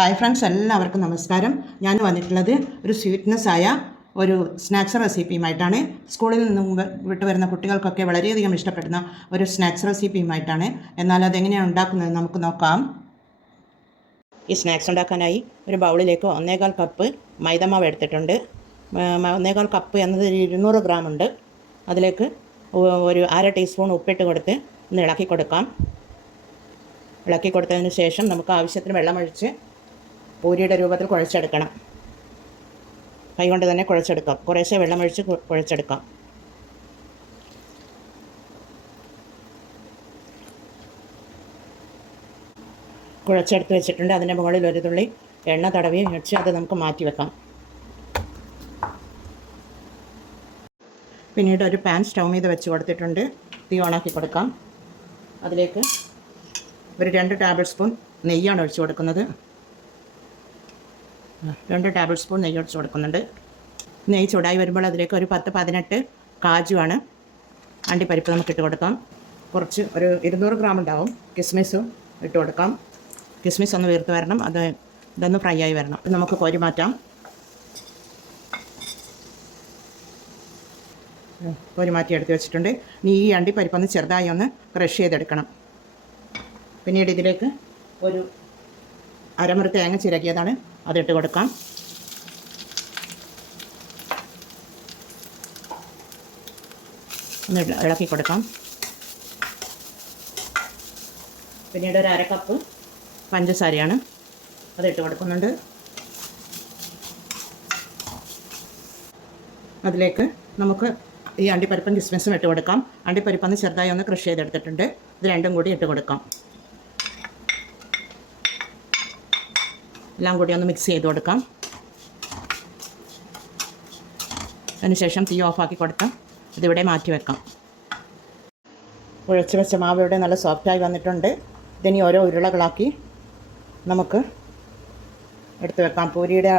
Hi friends, എല്ലാവർക്കും നമസ്കാരം. ഞാൻ വന്നിട്ടുള്ളത് ഒരു സ്വീറ്റ്നെസ്സായ ഒരു സ്നാക്സ് റെസിപ്പിയുമായിട്ടാണ്. സ്കൂളിൽ നിന്നും വിട്ടു വരുന്ന കുട്ടികൾക്കൊക്കെ വളരെയധികം ഇഷ്ടപ്പെടുന്ന ഒരു സ്നാക്സ് റെസിപ്പിയുമായിട്ടാണ്. എന്നാൽ അതെങ്ങനെയാണ് ഉണ്ടാക്കുന്നത് നമുക്ക് നോക്കാം. ഈ സ്നാക്സ് ഉണ്ടാക്കാനായി ഒരു ബൗളിലേക്ക് 1.25 കപ്പ് മൈദമാവ് എടുത്തിട്ടുണ്ട്. 1.25 കപ്പ് എന്നത് 200 ഗ്രാം ഉണ്ട്. അതിലേക്ക് ഒരു 1/2 ടീസ്പൂൺ ഉപ്പിട്ട് കൊടുത്ത് ഒന്ന് ഇളക്കി കൊടുക്കാം. ഇളക്കി കൊടുത്തതിന് ശേഷം നമുക്ക് ആവശ്യത്തിന് വെള്ളമൊഴിച്ച് പൂരിയുടെ രൂപത്തിൽ കുഴച്ചെടുക്കണം. കൈകൊണ്ട് തന്നെ കുഴച്ചെടുക്കാം. കുറേശ്ശെ വെള്ളമൊഴിച്ച് കുഴച്ചെടുക്കാം. കുഴച്ചെടുത്ത് വെച്ചിട്ടുണ്ട്. അതിൻ്റെ മുകളിൽ ഒരു തുള്ളി എണ്ണ തടവി വെച്ച് അത് നമുക്ക് മാറ്റി വെക്കാം. പിന്നീട് ഒരു പാൻ സ്റ്റൗ മീത വെച്ച് കൊടുത്തിട്ടുണ്ട്. തീ ഓണാക്കി കൊടുക്കാം. അതിലേക്ക് ഒരു 2 ടേബിൾ സ്പൂൺ നെയ്യാണ് ഒഴിച്ച് കൊടുക്കുന്നത്. 2 ടേബിൾ സ്പൂൺ നെയ്യ് ഒഴിച്ച് കൊടുക്കുന്നുണ്ട്. നെയ്യ് ചൂടായി വരുമ്പോൾ അതിലേക്ക് ഒരു 10-18 കാജുവാണ്, അണ്ടിപ്പരിപ്പ് നമുക്ക് ഇട്ട് കൊടുക്കാം. കുറച്ച് ഒരു 200 ഗ്രാം ഉണ്ടാവും കിസ്മിസും ഇട്ട് കൊടുക്കാം. കിസ്മിസ് ഒന്ന് വീർത്ത് വരണം. ഇതൊന്ന് ഫ്രൈ ആയി വരണം. നമുക്ക് കോരി മാറ്റാം. കോരി മാറ്റി എടുത്ത് വെച്ചിട്ടുണ്ട്. ഇനി ഈ അണ്ടിപ്പരിപ്പൊന്ന് ചെറുതായി ഒന്ന് ക്രഷ് ചെയ്തെടുക്കണം. പിന്നീട് ഇതിലേക്ക് ഒരു അരമുറി തേങ്ങ ചിരകിയതാണ്, അതിട്ട് കൊടുക്കാം. ഒന്ന് ഇളക്കി കൊടുക്കാം. പിന്നീട് ഒരു 1/2 കപ്പ് പഞ്ചസാരയാണ്, അതിട്ട് കൊടുക്കുന്നുണ്ട്. അതിലേക്ക് നമുക്ക് ഈ അണ്ടിപ്പരിപ്പും കിസ്മിസും ഇട്ട് കൊടുക്കാം. അണ്ടിപ്പരിപ്പൊന്ന് ചെറുതായി ഒന്ന് ക്രഷ് ചെയ്തെടുത്തിട്ടുണ്ട്. ഇത് രണ്ടും കൂടി ഇട്ട് കൊടുക്കാം. എല്ലാം കൂടി ഒന്ന് മിക്സ് ചെയ്ത് കൊടുക്കാം. അതിനുശേഷം തീ ഓഫാക്കി കൊടുക്കാം. ഇതിവിടെ മാറ്റി വെക്കാം. കുഴച്ച് വെച്ച മാവ് ഇവിടെ നല്ല സോഫ്റ്റായി വന്നിട്ടുണ്ട്. ഇതിനി ഓരോ ഉരുളകളാക്കി നമുക്ക് എടുത്ത് വെക്കാം. പൂരിയുടെ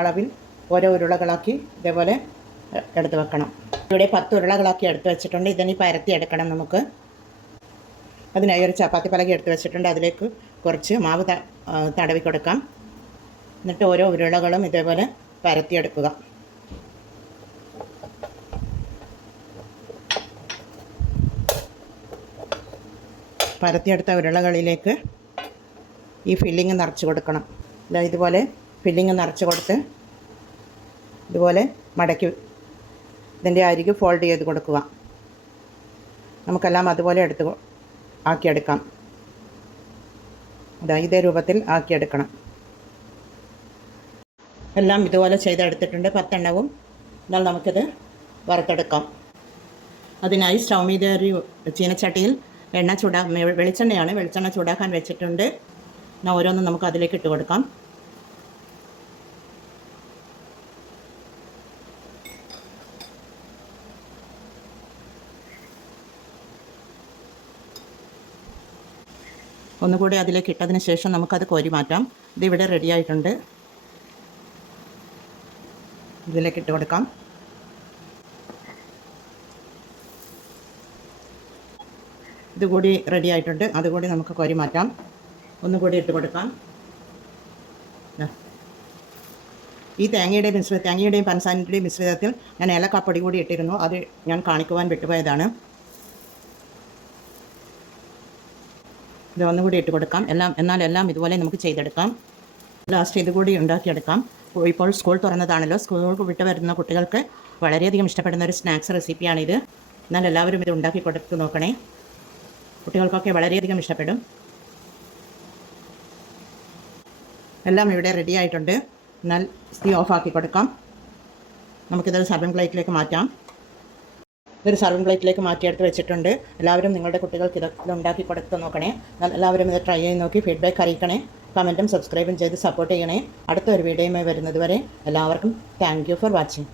അളവിൽ ഓരോ ഉരുളകളാക്കി ഇതേപോലെ എടുത്ത് വെക്കണം. ഇവിടെ 10 ഉരുളകളാക്കി എടുത്ത് വെച്ചിട്ടുണ്ട്. ഇതിനി പരത്തി എടുക്കണം നമുക്ക്. അതിനായി ഒരു ചപ്പാത്തി പലക എടുത്ത് വെച്ചിട്ടുണ്ട്. അതിലേക്ക് കുറച്ച് മാവ് തടവി കൊടുക്കാം. എന്നിട്ട് ഓരോ ഉരുളകളും ഇതേപോലെ പരത്തിയെടുക്കുക. പരത്തിയെടുത്ത ഉരുളകളിലേക്ക് ഈ ഫില്ലിങ് നിറച്ച് കൊടുക്കണം. ഇതുപോലെ ഫില്ലിങ് നിറച്ച് കൊടുത്ത് ഇതുപോലെ മടക്കി ഇതിൻ്റെ അരികു ഫോൾഡ് ചെയ്ത് കൊടുക്കുക. നമുക്കെല്ലാം അതുപോലെ ആക്കിയെടുക്കാം. ഇതേ രൂപത്തിൽ ആക്കിയെടുക്കണം. എല്ലാം ഇതുപോലെ ചെയ്തെടുത്തിട്ടുണ്ട്. 10 എണ്ണവും. എന്നാൽ നമുക്കിത് വറുത്തെടുക്കാം. അതിനായി സ്റ്റൗ മീത ഒരു ചീനച്ചട്ടിയിൽ വെളിച്ചെണ്ണ ചൂടാക്കാൻ വെച്ചിട്ടുണ്ട്. എന്നാൽ ഓരോന്നും നമുക്ക് അതിലേക്ക് ഇട്ട് കൊടുക്കാം. ഒന്നുകൂടി അതിലേക്ക് ഇട്ടതിന് ശേഷം നമുക്കത് കോരി മാറ്റാം. ഇതിവിടെ റെഡി ആയിട്ടുണ്ട്. ഇതിലേക്ക് ഇട്ട് കൊടുക്കാം. ഇതുകൂടി റെഡി ആയിട്ടുണ്ട്. അതുകൂടി നമുക്ക് കോരി മാറ്റാം. ഒന്നുകൂടി ഇട്ട് കൊടുക്കാം. ഈ തേങ്ങയുടെയും പഞ്ചസാരയുടെയും മിശ്രിതത്തിൽ ഞാൻ ഏലക്കാപ്പൊടി കൂടി ഇട്ടിരുന്നു. അത് ഞാൻ കാണിക്കുവാൻ വിട്ടുപോയതാണ്. ഇത് ഒന്നുകൂടി ഇട്ട് കൊടുക്കാം. എല്ലാം ഇതുപോലെ നമുക്ക് ചെയ്തെടുക്കാം. ലാസ്റ്റ് ഇതുകൂടി ഉണ്ടാക്കിയെടുക്കാം. ഇപ്പോൾ സ്കൂൾ തുറന്നതാണല്ലോ. സ്കൂൾ വിട്ട് വരുന്ന കുട്ടികൾക്ക് വളരെയധികം ഇഷ്ടപ്പെടുന്ന ഒരു സ്നാക്സ് റെസിപ്പിയാണിത്. എന്നാൽ എല്ലാവരും ഇത് ഉണ്ടാക്കി കൊടുത്ത് നോക്കണേ. കുട്ടികൾക്കൊക്കെ വളരെയധികം ഇഷ്ടപ്പെടും. എല്ലാം ഇവിടെ റെഡി ആയിട്ടുണ്ട്. എന്നാൽ തീ ഓഫാക്കി കൊടുക്കാം. നമുക്കിതൊരു സർവിംഗ് പ്ലേറ്റിലേക്ക് മാറ്റാം. ഇതൊരു സർവിംഗ് പ്ലേറ്റിലേക്ക് മാറ്റിയെടുത്ത് വെച്ചിട്ടുണ്ട്. എല്ലാവരും നിങ്ങളുടെ കുട്ടികൾക്ക് ഇതൊക്കെ ഉണ്ടാക്കി കൊടുത്ത് നോക്കണേ. എല്ലാവരും ഇത് ട്രൈ ചെയ്ത് നോക്കി ഫീഡ്ബാക്ക് അറിയിക്കണേ. കമൻറ്റും സബ്സ്ക്രൈബും ചെയ്ത് സപ്പോർട്ട് ചെയ്യണേ. അടുത്ത ഒരു വീഡിയോയുമായി വരുന്നത് വരെ എല്ലാവർക്കും താങ്ക് യു ഫോർ വാച്ചിങ്.